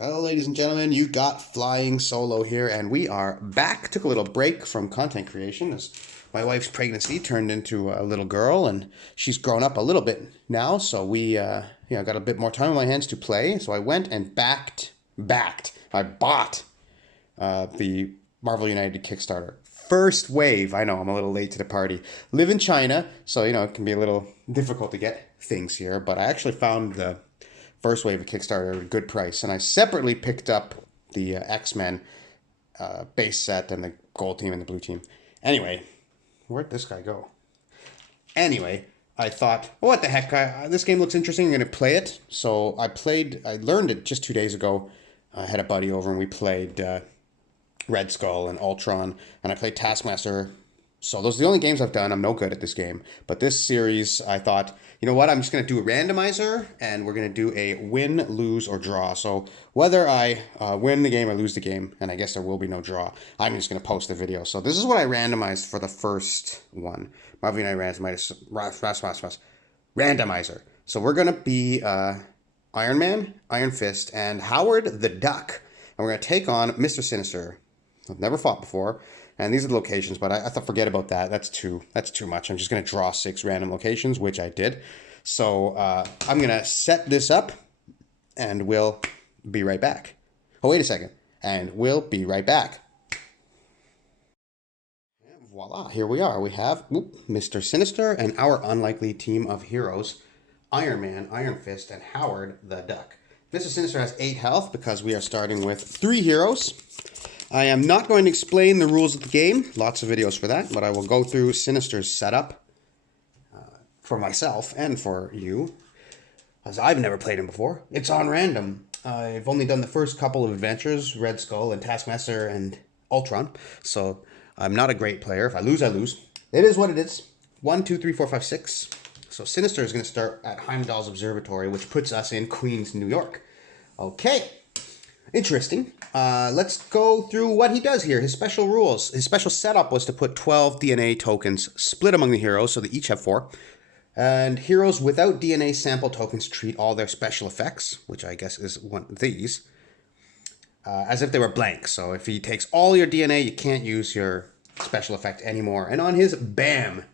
Hello, ladies and gentlemen. You got Flying Solo here, and we are back. Took a little break from content creation as my wife's pregnancy turned into a little girl, and she's grown up a little bit now. So we got a bit more time on my hands to play. So I went and backed. I bought the Marvel United Kickstarter. First wave. I know I'm a little late to the party. Live in China, so it can be a little difficult to get things here. But I actually found the first wave of Kickstarter at a good price, and I separately picked up the X-Men base set and the gold team and the blue team. Anyway, where'd this guy go? Anyway, I thought, what the heck? This game looks interesting. I'm going to play it. So I learned it just 2 days ago. I had a buddy over and we played Red Skull and Ultron, and I played Taskmaster. So those are the only games I've done. I'm no good at this game. But this series, I thought, you know what? I'm just going to do a randomizer, and we're going to do a win, lose, or draw. So whether I win the game or lose the game, and I guess there will be no draw, I'm just going to post the video. So this is what I randomized for the first one. Marvel United Randomizer. So we're going to be Iron Man, Iron Fist, and Howard the Duck. And we're going to take on Mr. Sinister. I've never fought before. And these are the locations, but I thought forget about that. That's too much. I'm just going to draw 6 random locations, which I did. So I'm going to set this up, and we'll be right back. Oh, wait a second. And we'll be right back. And voila, here we are. We have Mr. Sinister and our unlikely team of heroes, Iron Man, Iron Fist, and Howard the Duck. Mr. Sinister has 8 health because we are starting with 3 heroes. I am not going to explain the rules of the game. Lots of videos for that, but I will go through Sinister's setup for myself and for you, as I've never played him before. It's on random. I've only done the first couple of adventures, Red Skull and Taskmaster and Ultron, so I'm not a great player. If I lose, I lose. It is what it is. 1, 2, 3, 4, 5, 6. So Sinister is going to start at Heimdall's Observatory, which puts us in Queens, New York. Okay. Interesting. Let's go through what he does here. His special rules. His special setup was to put 12 DNA tokens split among the heroes, so they each have 4. And heroes without DNA sample tokens treat all their special effects, which I guess is one of these, as if they were blank. So if he takes all your DNA, you can't use your special effect anymore. And on his BAM,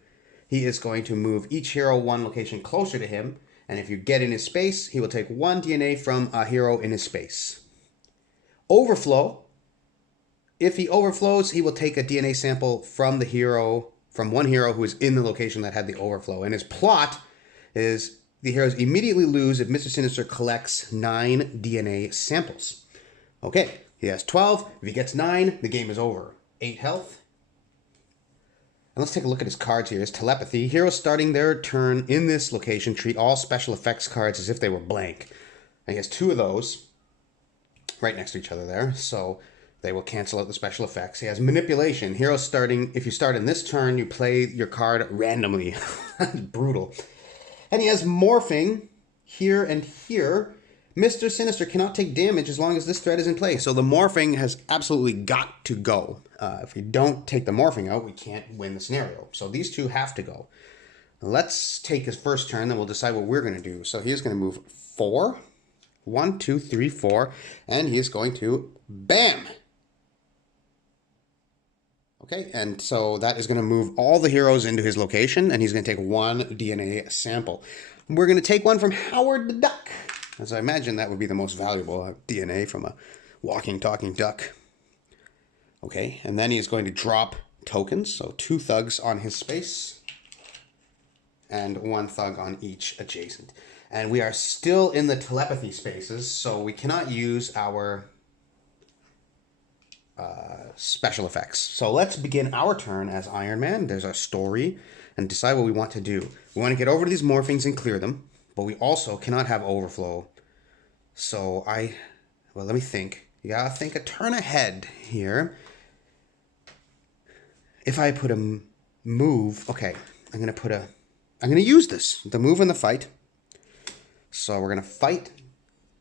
he is going to move each hero 1 location closer to him. And if you get in his space, he will take 1 DNA from a hero in his space. Overflow. If he overflows, he will take a DNA sample from one hero who is in the location that had the overflow. And his plot is the heroes immediately lose if Mr. Sinister collects 9 DNA samples. Okay, he has 12. If he gets 9, the game is over. 8 health. And let's take a look at his cards here. His telepathy. Heroes starting their turn in this location treat all special effects cards as if they were blank. And he has 2 of those right next to each other there, so they will cancel out the special effects. He has manipulation. Heroes starting, if you start in this turn, you play your card randomly. That's brutal. And he has morphing here and here. Mr. Sinister cannot take damage as long as this threat is in play. So the morphing has absolutely got to go. If we don't take the morphing out, we can't win the scenario. So these 2 have to go. Let's take his first turn, then we'll decide what we're going to do. So he is going to move 4. 1, 2, 3, 4, and he is going to BAM! Okay, and so that is going to move all the heroes into his location, and he's going to take 1 DNA sample. We're going to take one from Howard the Duck, as I imagine that would be the most valuable DNA from a walking, talking duck. Okay, and then he's going to drop tokens, so 2 thugs on his space, and 1 thug on each adjacent. And we are still in the telepathy spaces, so we cannot use our special effects. So let's begin our turn as Iron Man. There's our story, and decide what we want to do. We want to get over to these morphings and clear them, but we also cannot have overflow. So let me think. You gotta think a turn ahead here. If I put a move, okay, I'm gonna use this, the move and the fight. So we're going to fight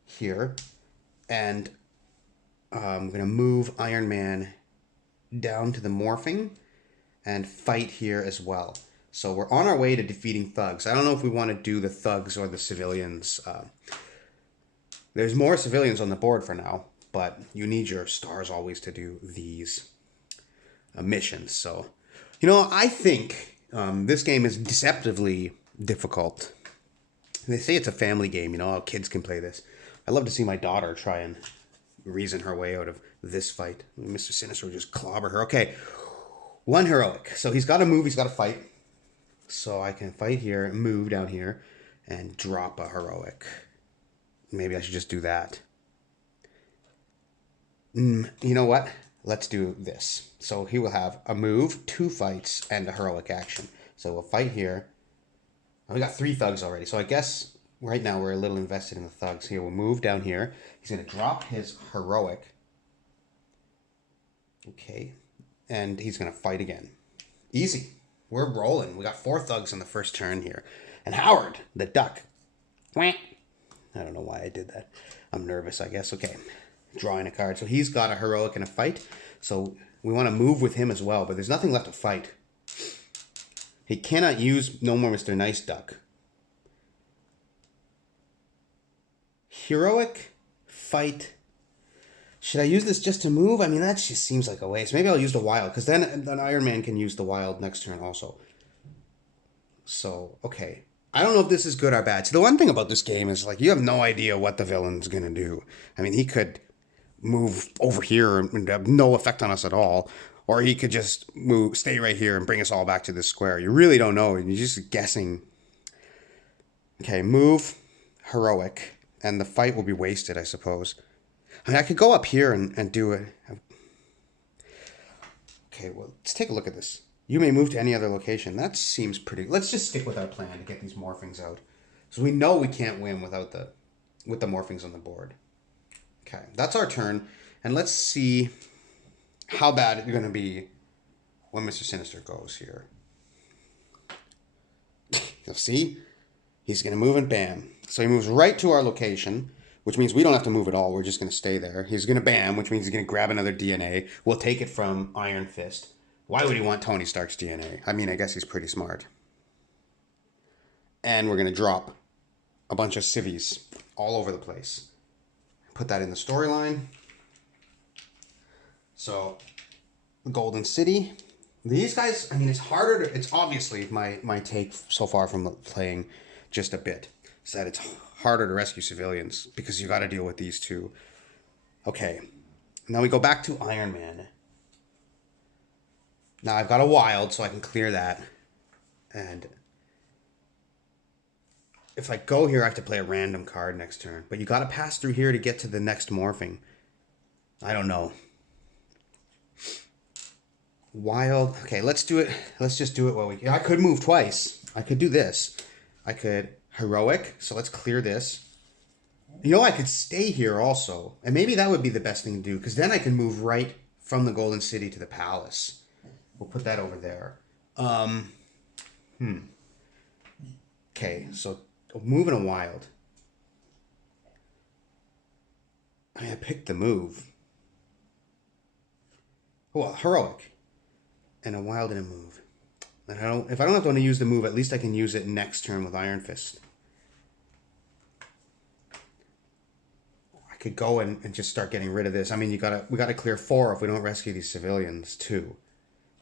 here, and I'm going to move Iron Man down to the morphing and fight here as well. So we're on our way to defeating thugs. I don't know if we want to do the thugs or the civilians There's more civilians on the board for now, but you need your stars always to do these missions. So, I think this game is deceptively difficult. They say it's a family game, all kids can play this. I love to see my daughter try and reason her way out of this fight. Mr. Sinister will just clobber her. Okay, one heroic. So he's got to move, he's got to fight. So I can fight here, move down here, and drop a heroic. Maybe I should just do that. You know what? Let's do this. So he will have a move, 2 fights, and a heroic action. So we'll fight here. We got 3 thugs already. So I guess right now we're a little invested in the thugs. Here, we'll move down here. He's going to drop his heroic. Okay. And he's going to fight again. Easy. We're rolling. We got 4 thugs on the first turn here. And Howard, the duck. I don't know why I did that. I'm nervous, I guess. Okay. Drawing a card. So he's got a heroic and a fight. So we want to move with him as well. But there's nothing left to fight. He cannot use no more Mr. Nice Duck. Heroic, fight. Should I use this just to move? I mean, that just seems like a waste. Maybe I'll use the wild, because then Iron Man can use the wild next turn also. So, okay. I don't know if this is good or bad. So the one thing about this game is, like, you have no idea what the villain's going to do. I mean, he could move over here and have no effect on us at all. Or he could just stay right here and bring us all back to this square. You really don't know. You're just guessing. Okay, move, heroic, and the fight will be wasted, I suppose. I mean, I could go up here and do it. Okay, well, let's take a look at this. You may move to any other location. That seems pretty... Let's just stick with our plan to get these morphings out. So we know we can't win with the morphings on the board. Okay, that's our turn. And let's see how bad it's going to be when Mr. Sinister goes here. You'll see, he's going to move and bam. So he moves right to our location, which means we don't have to move at all. We're just going to stay there. He's going to bam, which means he's going to grab another DNA. We'll take it from Iron Fist. Why would he want Tony Stark's DNA? I mean, I guess he's pretty smart. And we're going to drop a bunch of civvies all over the place. Put that in the storyline. So, the Golden City. These guys, I mean, it's harder to... It's obviously my take so far from playing just a bit. Is that it's harder to rescue civilians because you got to deal with these two. Okay. Now we go back to Iron Man. Now I've got a wild, so I can clear that. And if I go here, I have to play a random card next turn. But you got to pass through here to get to the next morphing. I don't know. Wild. Okay, let's do it. Let's just do it while we... I could move twice. I could do this. I could heroic. So let's clear this. I could stay here also. And maybe that would be the best thing to do. Because then I can move right from the Golden City to the palace. We'll put that over there. Okay, so moving a wild. I picked the move. Oh, heroic. And a wild and a move. And if I don't have to use the move, at least I can use it next turn with Iron Fist. I could go and just start getting rid of this. I mean, we gotta clear 4 if we don't rescue these civilians too.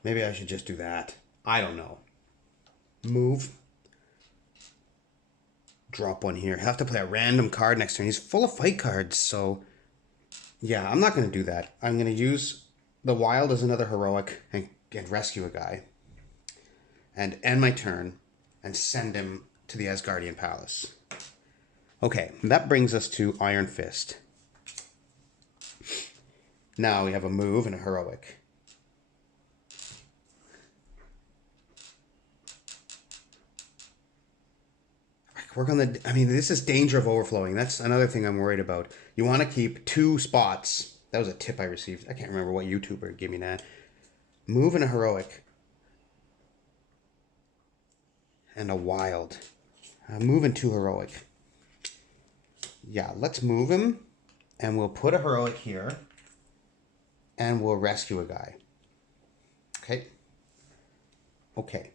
Maybe I should just do that. I don't know. Move. Drop one here. Have to play a random card next turn. He's full of fight cards, so yeah, I'm not gonna do that. I'm gonna use the wild as another heroic and rescue a guy. And end my turn and send him to the Asgardian Palace. Okay, that brings us to Iron Fist. Now we have a move and a heroic. Work on the... I mean, this is danger of overflowing. That's another thing I'm worried about. You want to keep 2 spots. That was a tip I received. I can't remember what YouTuber gave me that. Move and a heroic. And a wild. Move and 2 heroic. Yeah, let's move him. And we'll put a heroic here. And we'll rescue a guy. Okay. Okay.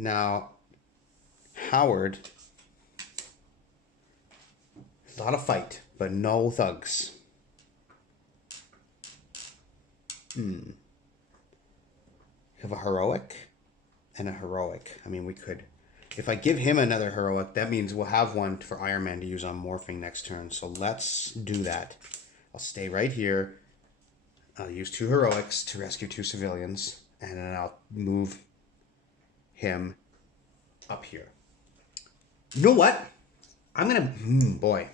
Now, Howard A lot of fight, but no thugs. You have a heroic and a heroic. I mean, we could... If I give him another heroic, that means we'll have one for Iron Man to use on morphing next turn. So let's do that. I'll stay right here. I'll use 2 heroics to rescue 2 civilians. And then I'll move him up here. You know what? I'm going to... boy.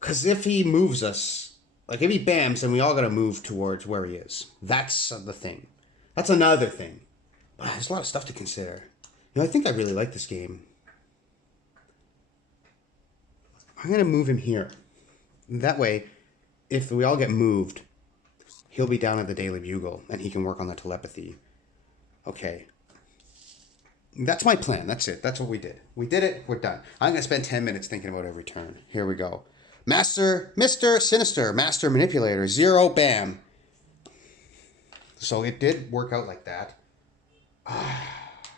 Because if he moves us... Like, if he bams, then we all got to move towards where he is. That's the thing. That's another thing. There's a lot of stuff to consider. You know, I think I really like this game. I'm going to move him here. That way, if we all get moved, he'll be down at the Daily Bugle, and he can work on the telepathy. Okay. That's my plan. That's it. That's what we did. We did it. We're done. I'm going to spend 10 minutes thinking about every turn. Here we go. Mr. Sinister, Master Manipulator, 0, bam. So it did work out like that.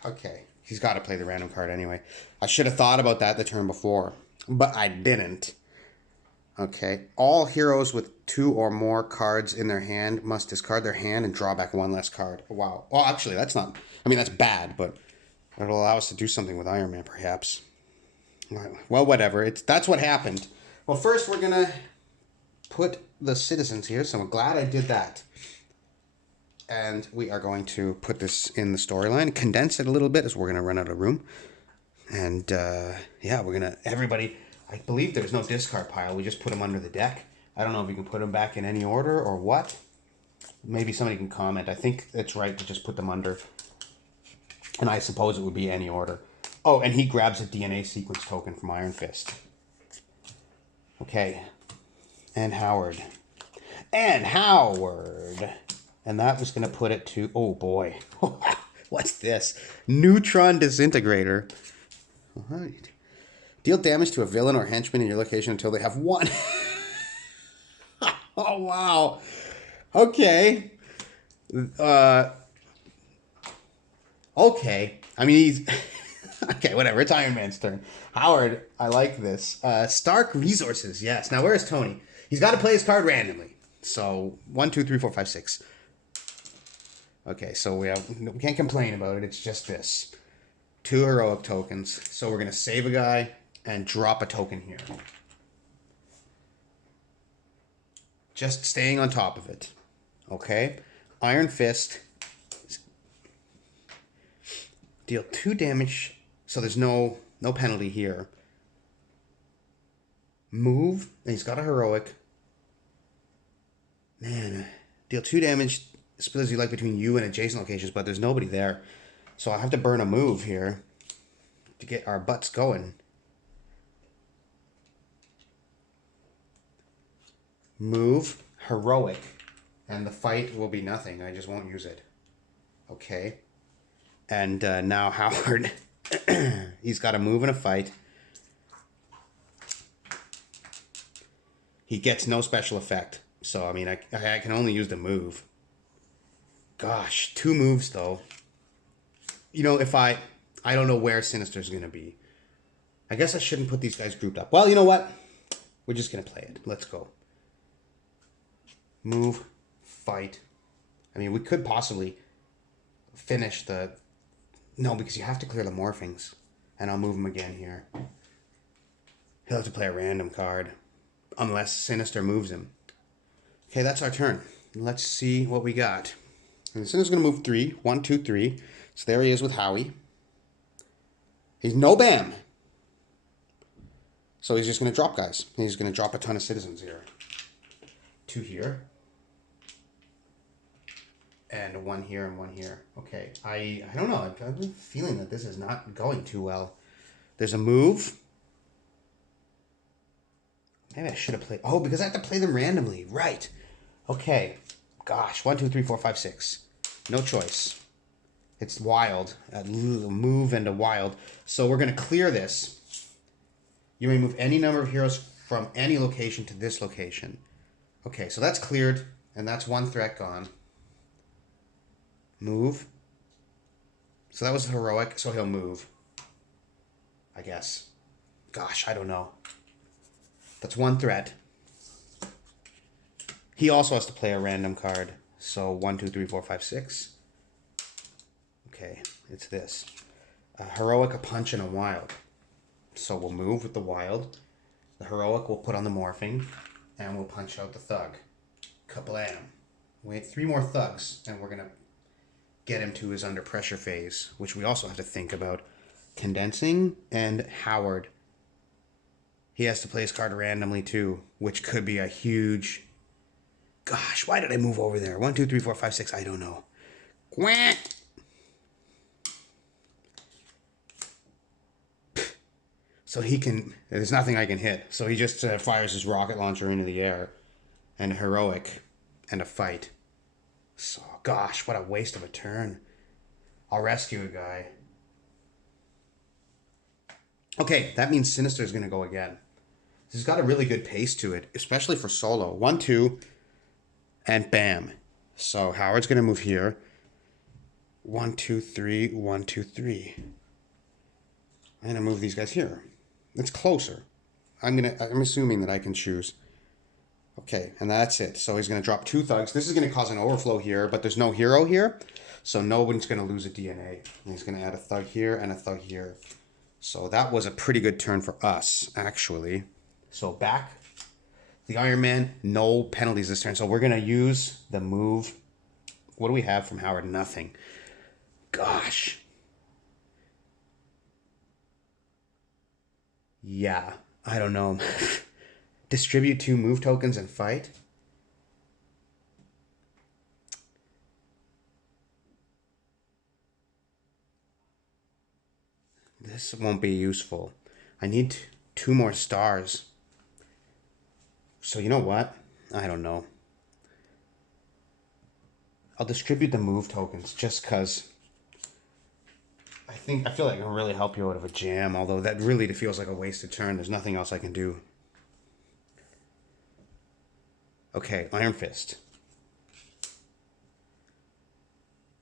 Okay. He's got to play the random card anyway. I should have thought about that the turn before, but I didn't. Okay. All heroes with 2 or more cards in their hand must discard their hand and draw back 1 less card. Wow. Well, actually, that's not... I mean, that's bad, but it'll allow us to do something with Iron Man, perhaps. Well, whatever. That's what happened. Well, first we're going to put the citizens here, so I'm glad I did that. And we are going to put this in the storyline, condense it a little bit as we're going to run out of room. And, yeah, we're going to... Everybody... I believe there's no discard pile. We just put them under the deck. I don't know if you can put them back in any order or what. Maybe somebody can comment. I think it's right to just put them under. And I suppose it would be any order. Oh, and he grabs a DNA sequence token from Iron Fist. Okay. And Howard. And Howard. And that was going to put it to... Oh, boy. What's this? Neutron Disintegrator. All right. Deal damage to a villain or henchman in your location until they have 1. Oh, wow. Okay. Okay. I mean, he's... Okay, whatever. It's Iron Man's turn. Howard, I like this. Stark Resources. Yes. Now, where's Tony? He's got to play his card randomly. So, 1, 2, 3, 4, 5, 6. Okay, so we can't complain about it. It's just this. 2 heroic tokens. So we're going to save a guy and drop a token here. Just staying on top of it. Okay? Iron Fist. Deal 2 damage. So there's no penalty here. Move. And he's got a heroic. Man. Deal 2 damage. Split as you like between you and adjacent locations, but there's nobody there. So I have to burn a move here to get our butts going. Move, heroic, and the fight will be nothing. I just won't use it. Okay. And now Howard, he's got a move and a fight. He gets no special effect. So, I mean, I can only use the move. Gosh, 2 moves, though. You know, if I don't know where Sinister's going to be. I guess I shouldn't put these guys grouped up. Well, you know what? We're just going to play it. Let's go. Move, fight. I mean, we could possibly finish the... No, because you have to clear the morphings. And I'll move him again here. He'll have to play a random card. Unless Sinister moves him. Okay, that's our turn. Let's see what we got. And Sinister's going to move 3. 1, 2, 3. So there he is with Howie. He's no bam. So he's just going to drop guys. He's going to drop a ton of citizens here. 2 here. And 1 here and 1 here. Okay, I don't know. I have a feeling that this is not going too well. There's a move. Maybe I should have played... Oh, because I have to play them randomly. Right. Okay. Gosh. 1, 2, 3, 4, 5, 6. No choice. It's wild. A move and a wild. So we're going to clear this. You may move any number of heroes from any location to this location. Okay, so that's cleared. And that's 1 threat gone. Move. So that was heroic, so he'll move. I guess. Gosh, I don't know. That's one threat. He also has to play a random card. So 1, 2, 3, 4, 5, 6. Okay, it's this. A heroic, a punch, and a wild. So we'll move with the wild. The heroic will put on the morphing, and we'll punch out the thug. Kablam. We have 3 more thugs, and we're going to get him to his under pressure phase, which we also have to think about. Condensing and Howard. He has to play his card randomly too, which could be a huge... Gosh, why did I move over there? 1, 2, 3, 4, 5, 6. I don't know. Quack! So he can... There's nothing I can hit. So he just fires his rocket launcher into the air. And a heroic. And a fight. So, gosh, what a waste of a turn. I'll rescue a guy. Okay, that means Sinister is going to go again. This has got a really good pace to it, especially for solo. 1, 2, and bam. So Howard's going to move here. 1, 2, 3, 1, 2, 3. I'm going to move these guys here. It's closer. I'm assuming that I can choose. Okay, and that's it. So he's going to drop 2 thugs. This is going to cause an overflow here, but there's no hero here. So no one's going to lose a DNA. And he's going to add a thug here and a thug here. So that was a pretty good turn for us, actually. So back. The Iron Man, no penalties this turn. So we're going to use the move. What do we have from Howard? Nothing. Gosh. Yeah, I don't know. Distribute 2 move tokens and fight? This won't be useful. I need 2 more stars. So you know what? I don't know. I'll distribute the move tokens just because I feel like it can really help you out of a jam, although that really feels like a wasted turn. There's nothing else I can do. Okay, Iron Fist.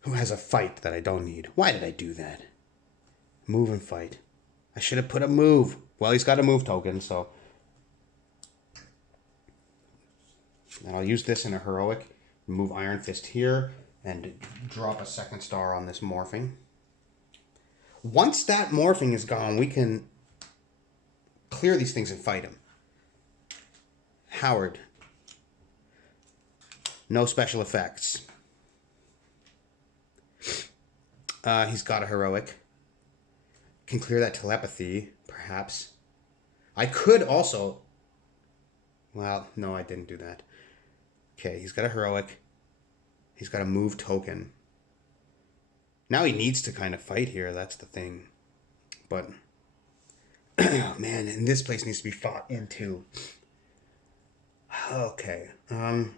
Who has a fight that I don't need? Why did I do that? Move and fight. I should have put a move. Well, he's got a move token, so... And I'll use this in a heroic. Move Iron Fist here and drop a 2nd star on this morphing. Once that morphing is gone, we can clear these things and fight him. Howard. No special effects. He's got a heroic. Can clear that telepathy, perhaps. I could also... Well, no, I didn't do that. Okay, he's got a heroic. He's got a move token. Now he needs to kind of fight here, that's the thing. But, oh man, and this place needs to be fought into. Okay, I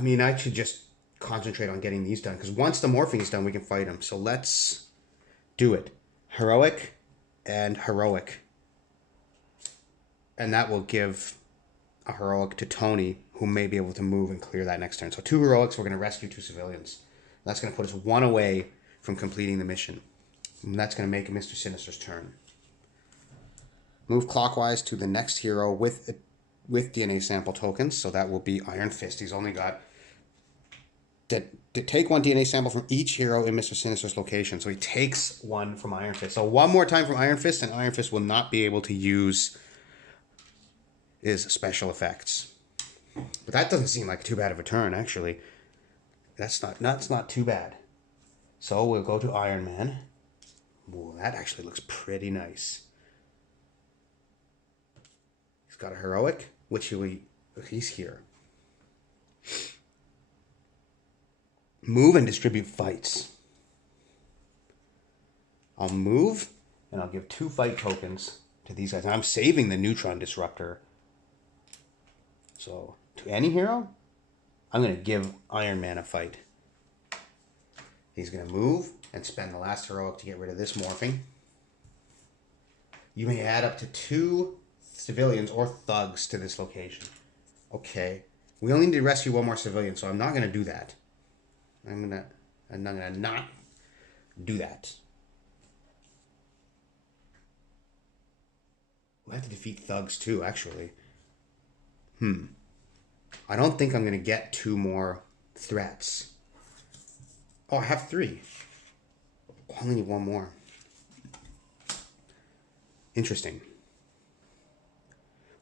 mean, I should just concentrate on getting these done, because once the morphing is done, we can fight him. So let's do it. Heroic and heroic. And that will give a heroic to Tony, who may be able to move and clear that next turn. So 2 heroics, we're going to rescue 2 civilians. That's going to put us 1 away from completing the mission. And that's going to make Mr. Sinister's turn. Move clockwise to the next hero with DNA sample tokens. So that will be Iron Fist. He's only got to take 1 DNA sample from each hero in Mr. Sinister's location. So he takes 1 from Iron Fist. So 1 more time from Iron Fist, and Iron Fist will not be able to use his special effects. But that doesn't seem like too bad of a turn, actually. That's not too bad. So we'll go to Iron Man. Whoa, that actually looks pretty nice. He's got a heroic, which he's here. Move and distribute fights. I'll move, and I'll give 2 fight tokens to these guys. And I'm saving the neutron disruptor. So, to any hero, I'm going to give Iron Man a fight. He's going to move and spend the last heroic to get rid of this morphing. You may add up to 2 civilians or thugs to this location. Okay. We only need to rescue 1 more civilian, so I'm not going to do that. I'm not going to not do that. We'll have to defeat thugs too, actually. I don't think I'm going to get 2 more threats. Oh, I have 3. I only need 1 more. Interesting.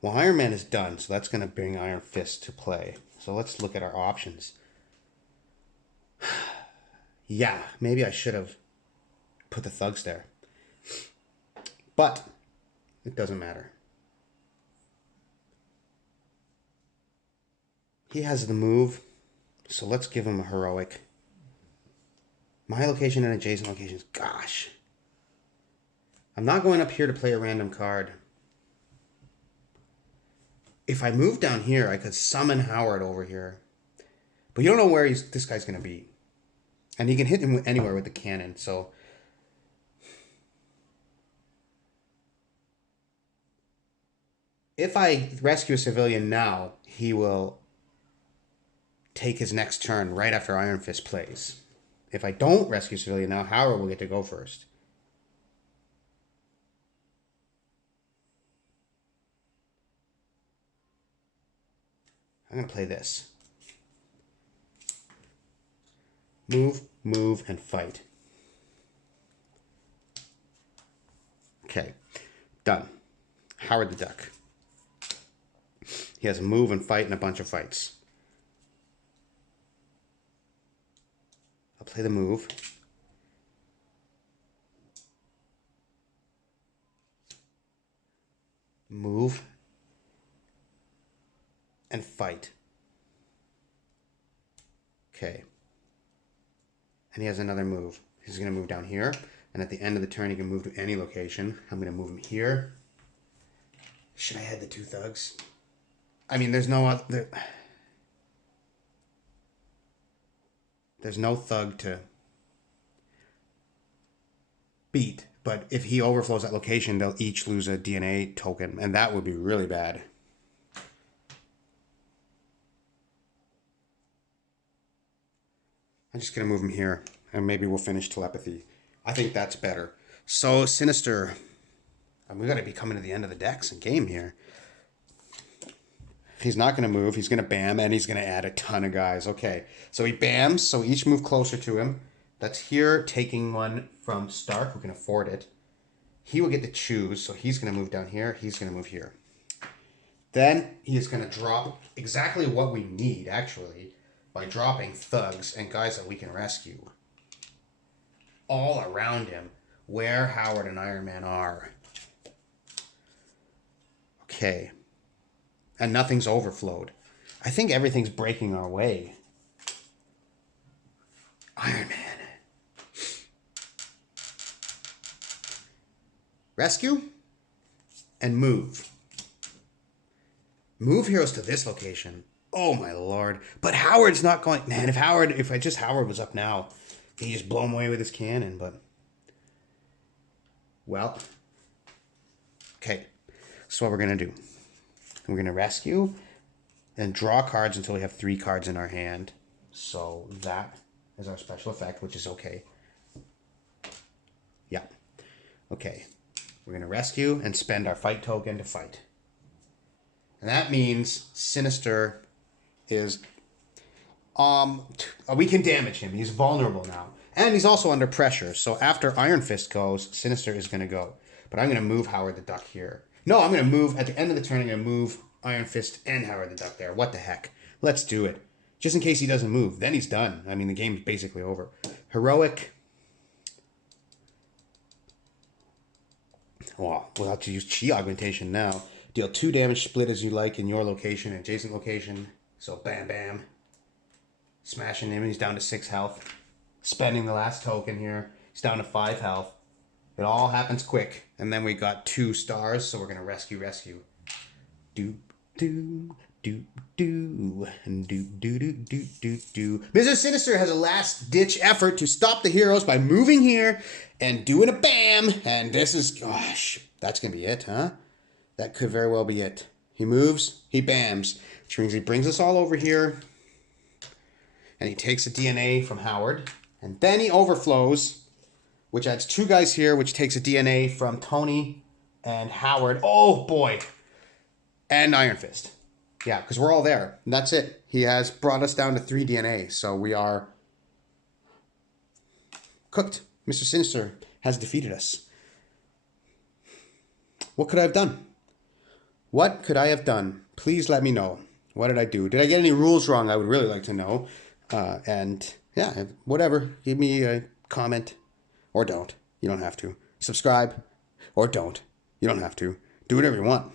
Well, Iron Man is done, so that's going to bring Iron Fist to play. So let's look at our options. Yeah, maybe I should have put the thugs there. But it doesn't matter. He has the move, so let's give him a heroic. My location and adjacent locations. Gosh. I'm not going up here to play a random card. If I move down here, I could summon Howard over here. But you don't know where this guy's going to be. And he can hit him anywhere with the cannon, so... If I rescue a civilian now, he will take his next turn right after Iron Fist plays. If I don't rescue a civilian now, Howard will get to go first. I'm going to play this. Move, move, and fight. Okay, done. Howard the Duck. He has a move and fight and a bunch of fights. I'll play the move. Move. And fight. Okay. And he has another move. He's going to move down here. And at the end of the turn, he can move to any location. I'm going to move him here. Should I head the 2 thugs? I mean, there's no other... There's no thug to beat. But if he overflows that location, they'll each lose a DNA token. And that would be really bad. I'm just going to move him here. And maybe we'll finish telepathy. I think that's better. So, Sinister. We've got to be coming to the end of the decks and game here. He's not going to move. He's going to bam, and he's going to add a ton of guys. Okay, so he bams, so each move closer to him. That's here, taking one from Stark, who can afford it. He will get to choose, so he's going to move down here. He's going to move here. Then he is going to drop exactly what we need, actually, by dropping thugs and guys that we can rescue. All around him, where Howard and Iron Man are. Okay. And nothing's overflowed. I think everything's breaking our way. Iron Man. Rescue. And move. Move heroes to this location. Oh my lord. But Howard's not going... Man, if Howard was up now, he'd just blow him away with his cannon, but... Well. Okay. So what we're going to do. We're going to rescue and draw cards until we have 3 cards in our hand. So that is our special effect, which is okay. Yeah. Okay. We're going to rescue and spend our fight token to fight. And that means Sinister is... we can damage him. He's vulnerable now. And he's also under pressure. So after Iron Fist goes, Sinister is going to go. But I'm going to move Howard the Duck here. No, I'm going to move, at the end of the turn, I'm going to move Iron Fist and Howard the Duck there. What the heck? Let's do it. Just in case he doesn't move. Then he's done. I mean, the game's basically over. Heroic. Well, we'll have to use Chi Augmentation now. Deal 2 damage, split as you like in your location and adjacent location. So, bam, bam. Smashing him. He's down to 6 health. Spending the last token here. He's down to 5 health. It all happens quick. And then we got 2 stars, so we're going to rescue. Do, do, do, do, and do, do, do, do, do, do. Mr. Sinister has a last-ditch effort to stop the heroes by moving here and doing a bam. And this is, gosh, that's going to be it, huh? That could very well be it. He moves, he bams, which means he brings us all over here. And he takes a DNA from Howard. And then he overflows, which adds 2 guys here, which takes a DNA from Tony and Howard. Oh, boy. And Iron Fist. Yeah, because we're all there. And that's it. He has brought us down to 3 DNA. So we are cooked. Mr. Sinister has defeated us. What could I have done? What could I have done? Please let me know. What did I do? Did I get any rules wrong? I would really like to know. And yeah, whatever. Give me a comment or don't. You don't have to. Subscribe or don't. You don't have to. Do whatever you want.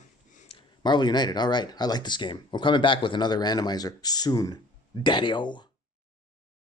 Marvel United. All right. I like this game. I'm coming back with another randomizer soon. Daddy-o.